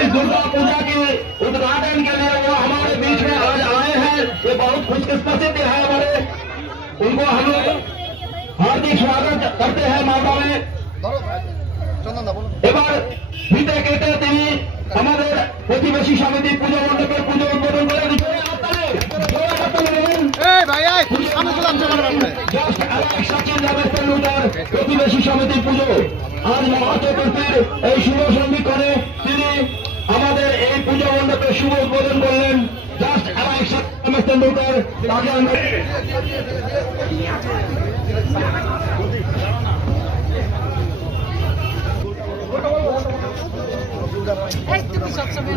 इस दुर्गा पूजा के उद्घाटन के लिए वो हमारे बीच में आज आए हैं। ये बहुत खुशकिस्मती है हमारे, उनको हम लोग हार्दिक स्वागत करते हैं माता में। এবার ফিতে কেটে তিনি আমাদের প্রতিবেশী সমিতি পুজো মণ্ডপের পুজো উদ্বোধন করে দিচ্ছেন। প্রতিবেশী সমিতির পুজো আজ মহাচতুর্থীর এই শুভ সন্ধিক্ষণে তিনি আমাদের এই পুজো মণ্ডপের শুভ উদ্বোধন করলেন। জাস্ট তেন্ডুলকর তাকে আমরা Hey, tu bisa sambil.